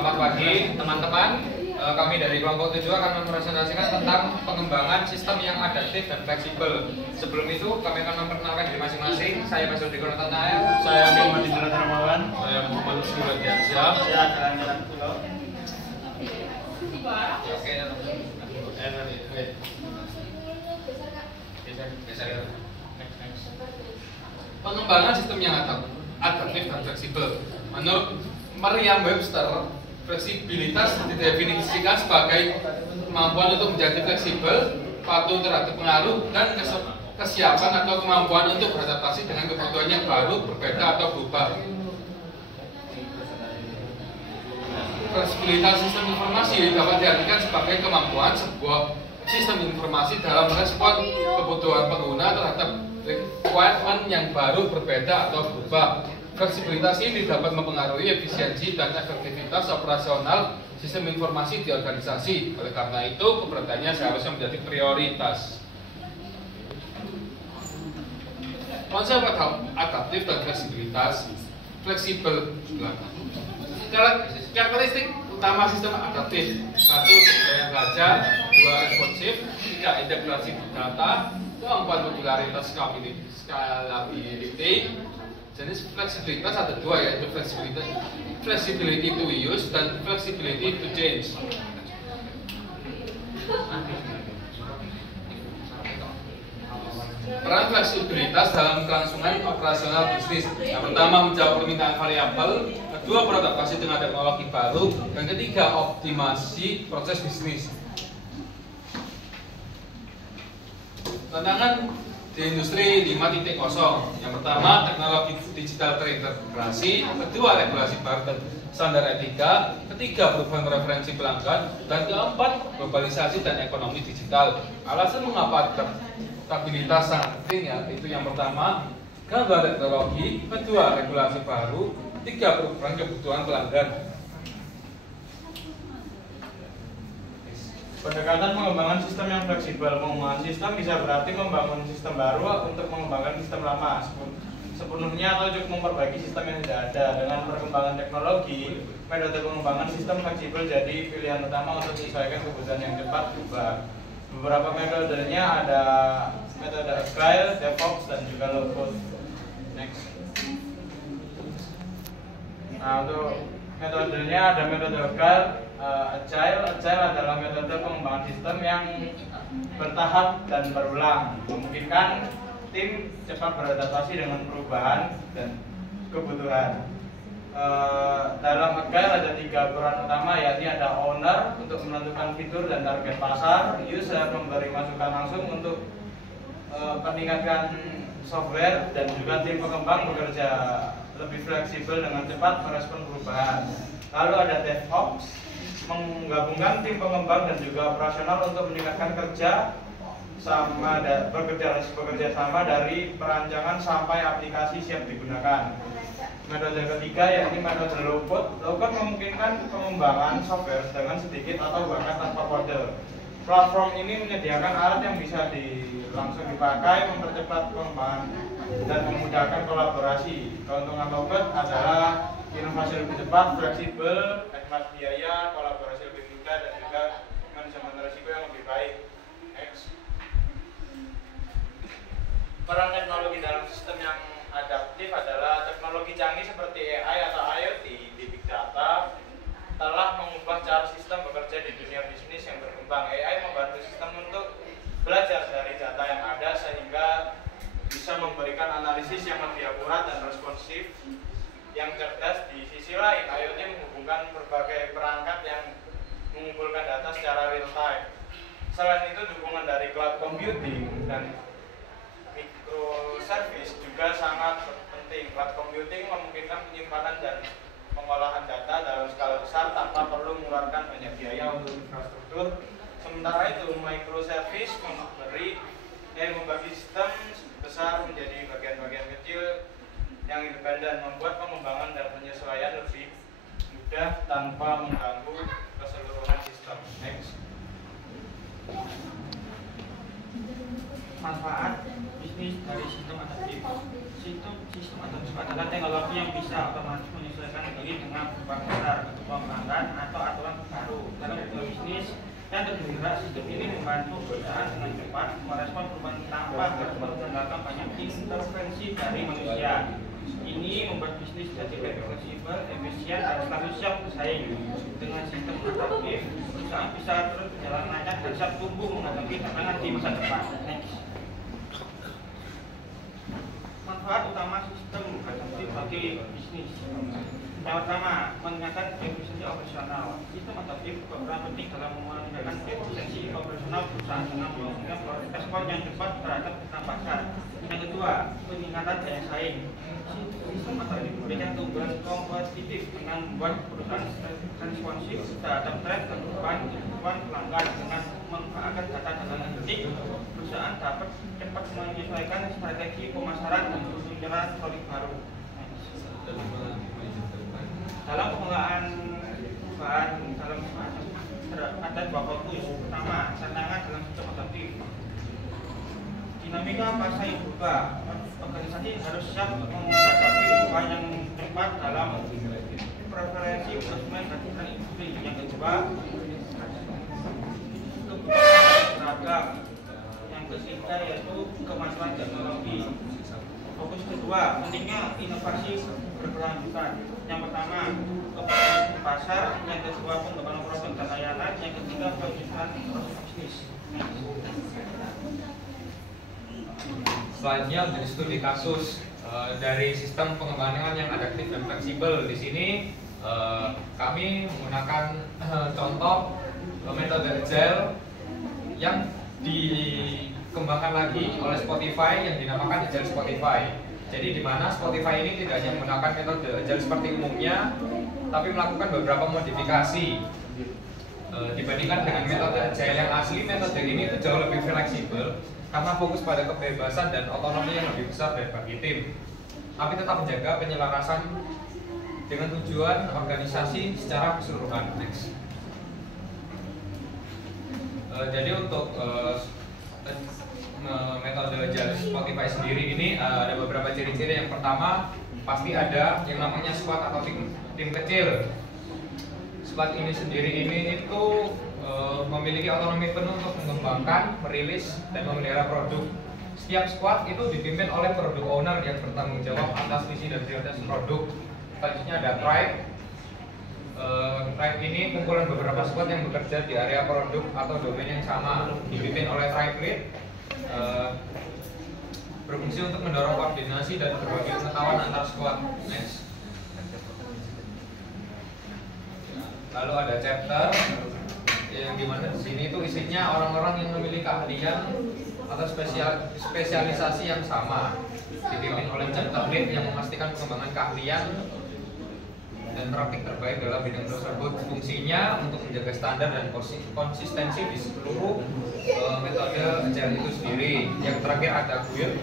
Selamat pagi teman-teman. Kami dari kelompok 7 akan mempresentasikan tentang pengembangan sistem yang adaptif dan fleksibel. Sebelum itu kami akan memperkenalkan diri masing-masing. Saya Mas Rudi Konatanael. Saya Muhammad Indra Darmawan. Saya Muhammad Usman Diansyah. Saya Jalan Pulau. Oke. Pengembangan sistem yang adaptif dan fleksibel. Menurut Merriam-Webster, fleksibilitas didefinisikan sebagai kemampuan untuk menjadi fleksibel, patuh terhadap pengaruh, dan kesiapan atau kemampuan untuk beradaptasi dengan kebutuhan yang baru, berbeda, atau berubah. Fleksibilitas sistem informasi dapat diartikan sebagai kemampuan sebuah sistem informasi dalam merespon kebutuhan pengguna terhadap requirement yang baru, berbeda, atau berubah. Fleksibilitas ini dapat mempengaruhi efisiensi dan efektivitas operasional sistem informasi di organisasi. Oleh karena itu, keberadaannya seharusnya menjadi prioritas. Konsep adaptif dan fleksibilitas. Fleksibel. Karakteristik utama sistem adaptif: 1. Daya belajar, 2. Responsif, 3. Integrasi data, 4. Modularitas scalability. Jenis fleksibilitas ada dua, yaitu flexibility to use dan flexibility to change. Peran fleksibilitas dalam kelangsungan operasional bisnis. Yang pertama, menjawab permintaan variabel, kedua, beradaptasi dengan teknologi baru, dan ketiga, optimasi proses bisnis. Tantangan di industri 5.0. Yang pertama, teknologi digital terintegrasi, kedua, regulasi baru dan standar etika, ketiga, perubahan preferensi pelanggan, dan keempat, globalisasi dan ekonomi digital. Alasan mengapa adaptabilitas sangat penting, ya, itu yang pertama, gangguan teknologi, kedua, regulasi baru, ketiga, perubahan kebutuhan pelanggan. Pendekatan pengembangan sistem yang fleksibel. Pengembangan sistem bisa berarti membangun sistem baru untuk mengembangkan sistem lama sepenuhnya, atau cukup memperbaiki sistem yang sudah ada. Dengan perkembangan teknologi, metode pengembangan sistem fleksibel jadi pilihan utama untuk menyesuaikan kebutuhan yang cepat berubah. Beberapa metodenya ada metode Agile, DevOps, dan juga Low Code. Next. Nah, untuk metodenya ada metode Agile adalah metode pengembangan sistem yang bertahap dan berulang, memungkinkan tim cepat beradaptasi dengan perubahan dan kebutuhan. Dalam Agile ada 3 peran utama, yakni ada owner untuk menentukan fitur dan target pasar, user memberi masukan langsung untuk meningkatkan software, dan juga tim pengembang bekerja lebih fleksibel dengan cepat merespon perubahan. Lalu ada DevOps, menggabungkan tim pengembang dan juga operasional untuk meningkatkan bekerja sama dari perancangan sampai aplikasi siap digunakan. Metode ketiga yakni metode Low Code. Low Code memungkinkan pengembangan software dengan sedikit atau bahkan tanpa kode. Platform ini menyediakan alat yang bisa langsung dipakai, mempercepat pengembangan dan memudahkan kolaborasi. Keuntungan Low Code adalah inovasi lebih cepat, fleksibel, hemat biaya, kolaborasi lebih mudah, dan juga manajemen risiko yang lebih baik. Next. Peran teknologi dalam sistem yang adaptif adalah teknologi canggih seperti AI atau IoT di Big Data telah mengubah cara sistem bekerja di dunia bisnis yang berkembang. AI membantu sistem untuk belajar dari data yang ada sehingga bisa memberikan analisis yang lebih akurat dan responsif yang cerdas. Di sisi lain, IoT menghubungkan berbagai perangkat yang mengumpulkan data secara real time. Selain itu, dukungan dari cloud computing dan microservice juga sangat penting. Cloud computing memungkinkan penyimpanan dan pengolahan data dalam skala besar tanpa perlu mengeluarkan banyak biaya untuk infrastruktur. Sementara itu, microservice membagi sistem besar menjadi bagian-bagian kecil yang independen, membuat pengembangan dan penyesuaian lebih mudah tanpa mengganggu keseluruhan sistem. Next. Manfaat bisnis dari sistem adaptif. Sistem adaptif adalah teknologi yang bisa otomatis menyesuaikan diri dengan perubahan besar. semua pelanggan atau aturan baru. Dalam dunia bisnis yang tergerak, sistem ini membantu perusahaan dengan cepat merespon perubahan tanpa harus menggunakan banyak intervensi dari manusia. Ini membuat bisnis jadi lebih fleksibel, efisien, dan selalu siap bersaing. Dengan sistem adaptif, perusahaan bisa terus berjalan lancar dan siap tumbuh menghadapi tantangan di masa depan. Next. Manfaat utama sistem adaptif bagi bisnis. Yang pertama, meningkatkan efisiensi operasional. Sistem adaptif berperan penting dalam meningkatkan efisiensi operasional perusahaan dengan memberikan respon yang cepat terhadap tekanan pasar. Yang kedua, peningkatan daya saing. Sistem adaptif memberikan keunggulan kompetitif dengan membuat perusahaan responsif terhadap tren dan perubahan kebutuhan pelanggan. Dengan memanfaatkan data-data analitik, perusahaan dapat cepat menyesuaikan strategi pemasaran dan peluncuran produk baru. Dalam pengelolaan perubahan dalam ada dua fokus. Pertama, tantangan dalam sistem adaptif. Dinamika pasar yang berubah, organisasi harus siap menghadapi perubahan yang cepat dalam preferensi konsumen dan industri. Yang kedua, kebutuhan beragam. Yang ketiga yaitu kemajuan teknologi. Fokus kedua, pentingnya inovasi berkelanjutan. Yang pertama, kebutuhan pasar. Yang kedua, pengembangan produk dan layanan. Yang ketiga, penjualan proses bisnis. Selanjutnya untuk studi kasus dari sistem pengembangan yang adaptif dan fleksibel. Di sini kami menggunakan contoh metode agile yang dikembangkan lagi oleh Spotify yang dinamakan Agile Spotify. Jadi di mana Spotify ini tidak hanya menggunakan metode agile seperti umumnya, tapi melakukan beberapa modifikasi dibandingkan dengan metode agile yang asli. Metode ini itu jauh lebih fleksibel karena fokus pada kebebasan dan otonomi yang lebih besar bagi tim, tapi tetap menjaga penyelarasan dengan tujuan organisasi secara keseluruhan. Next. Jadi untuk metode agile Spotify sendiri ini ada beberapa ciri-ciri. Yang pertama, pasti ada yang namanya squad atau tim kecil. Squad ini sendiri itu memiliki otonomi penuh untuk mengembangkan, merilis, dan memelihara produk. Setiap squad itu dipimpin oleh product owner yang bertanggung jawab atas visi dan prioritas produk. Selanjutnya ada tribe. Tribe ini kumpulan beberapa squad yang bekerja di area produk atau domain yang sama, dipimpin oleh tribe lead. Berfungsi untuk mendorong koordinasi dan berbagi pengetahuan antar squad. Next. Lalu ada chapter yang dimana di sini itu isinya orang-orang yang memiliki keahlian atau spesialisasi yang sama, dipimpin oleh chapter lead yang memastikan pengembangan keahlian dan praktik terbaik dalam bidang tersebut. Fungsinya untuk menjaga standar dan konsistensi di seluruh metode agile itu sendiri. Yang terakhir ada guild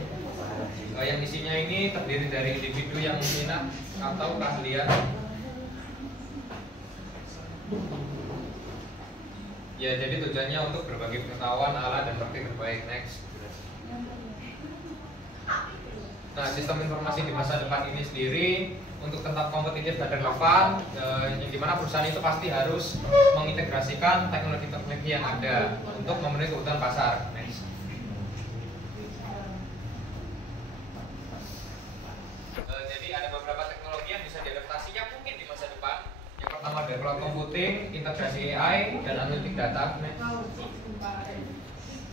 yang isinya ini terdiri dari individu yang minat atau keahlian. Ya, jadi tujuannya untuk berbagi pengetahuan, alat, dan praktik terbaik. Next. Nah, sistem informasi di masa depan ini sendiri untuk tetap kompetitif dan relevan, yang dimana perusahaan itu pasti harus mengintegrasikan teknologi-teknologi yang ada untuk memenuhi kebutuhan pasar. Next. Jadi ada beberapa teknologi yang bisa diadaptasinya mungkin di masa depan. Yang pertama ada cloud computing, integrasi AI, dan analitik data.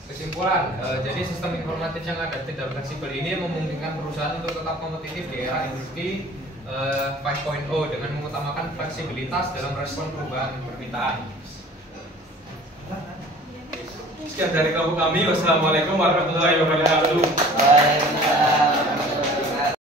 Kesimpulan, jadi sistem informatif yang adaptif dan fleksibel ini memungkinkan perusahaan untuk tetap kompetitif di era industri 5.0 dengan mengutamakan fleksibilitas dalam respon perubahan permintaan. Sekian dari kelompok kami. Wassalamualaikum warahmatullahi wabarakatuh. Waalaikumsalam.